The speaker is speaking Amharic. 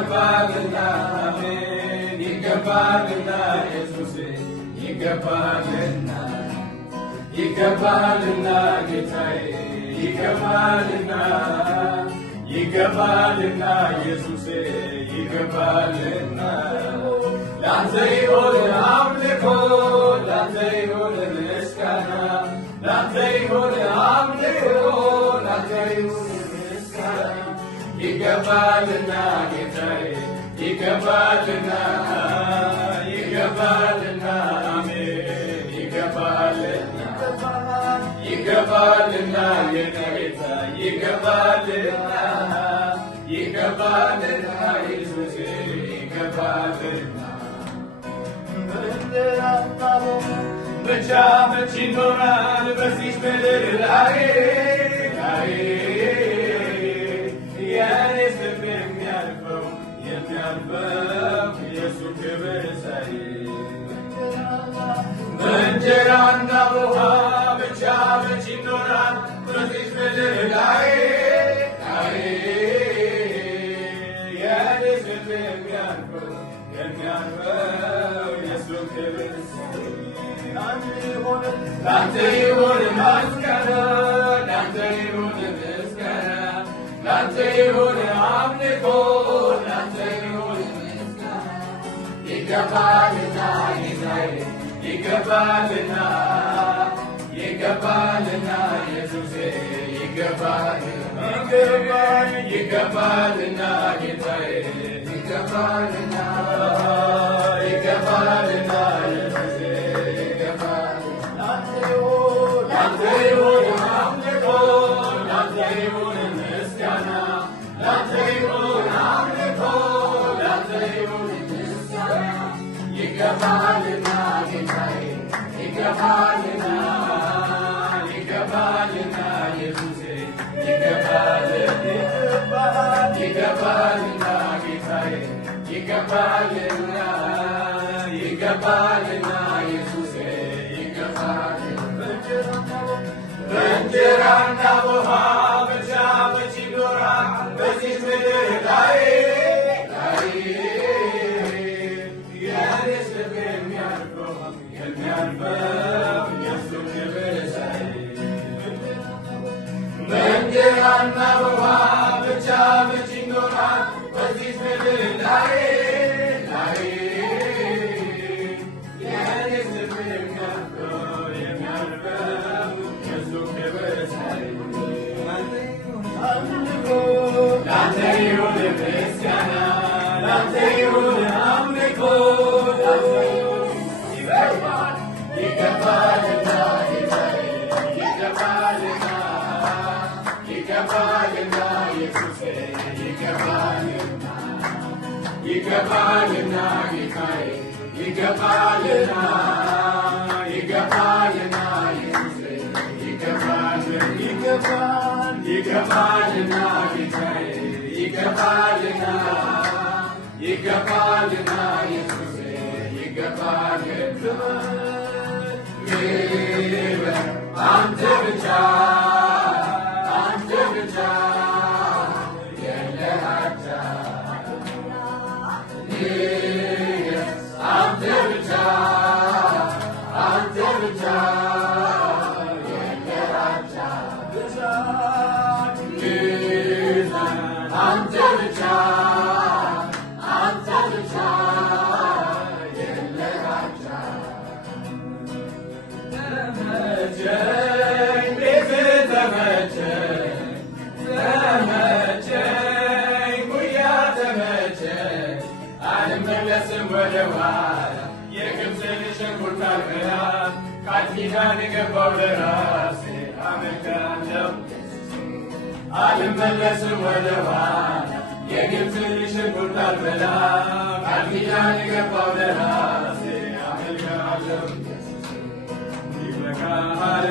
ይገባልና አሜን ይገባልና ኢየሱስ ይገባልና ይገባልና ጌታዬ ይገባልና ይገባልና ኢየሱስ ይገባልና ላንተ ይሁን አምልኮ ላንተ ይሁን ምስጋና ላንተ ይሁን አምልኮ ላንተ ይሁን ምስጋና ይገባልና ጌታዬ ይገባልና ይገባልና አሜን ይገባልና ይገባልና የጌታ ይገባልና ይገባልና ኢየሱስ ይገባልና ብቻ መች ይኖራል በዚህ ምድር ላይ የኔስ ልብ የሚያልፈው የሱ ክብር ሳይ በእንጀራና በውሃ ብቻ መች ይኖራል በዚህ ምድር ላይ የኔስ ልብ የሚያልፈው የሱ ክብር ሳይ ላንተ ይሁን ምስጋና ላንተ ይሁን ምስጋና ላንተ ይሁን አምልኮ ላንተ ይሁን ምስጋና ይገባልና ጌታዬ ይገባልና ይገባልና ኢየሱሴ ይገባልና ይገባልና ጌታዬ ይገባልና ይገባልና ኢየሱሴ ይገባልና ላንተ ይሁን አምልኮ ላንተ ይሁን ምስጋና ላንተ ይሁን አምልኮ ላንተ ይሁን ምስጋና ይገባልና ጌታዬ ይገባልና ይገባልና ኢየሱሴ ይገባልና ጌታዬ ይገባልና ይገባልና ኢየሱሴ ይገባልና በእንጀራና በውሃ ብቻ መች ይኖራል በዚህ ምድር ላይ የኔስ ልብ የሚያልፈው የሱ ክብር ሳይ በእንጀራና በውሃ ብቻ መች ይኖራል በዚህ ምድር ላይ የኔስ ልብ የሚያልፈው የሱ ክብር ሳይ ላንተ ይሁን ምስጋና ላንተ ይሁን አምልኮ ይገባልና ጌታዬ ይገባልና ይገባልና ኢየሱሴ ይገባልና ይገባልና ጌታዬ ይገባልና ይገባልና ኢየሱሴ ይገባልና ጌታዬ ይገባልና ይገባልና ኢየሱሴ ይገባልና አንተ ብቻ አንተ ብቻ የለህ አቻ አንተ ብቻ አንተ ብቻ የለህ አቻ አንተ ብቻ አንተ ብቻ የለህ አቻ ተመቸኝ ቤትህ ተመቸኝ ተመቸኝ ጉያ ተመቸኝ አልመለስም ወደ ኋላ የግብፅን ሽንኩርት አልበላ ቃል ኪዳን ገባው ለራሴ አመልካለሁ አልመለስም ወደ ኋላ የግብፅን ሽንኩርት አልበላ ቃል ኪዳን ገባው ለራሴ አመልካለሁ ይበቃሃል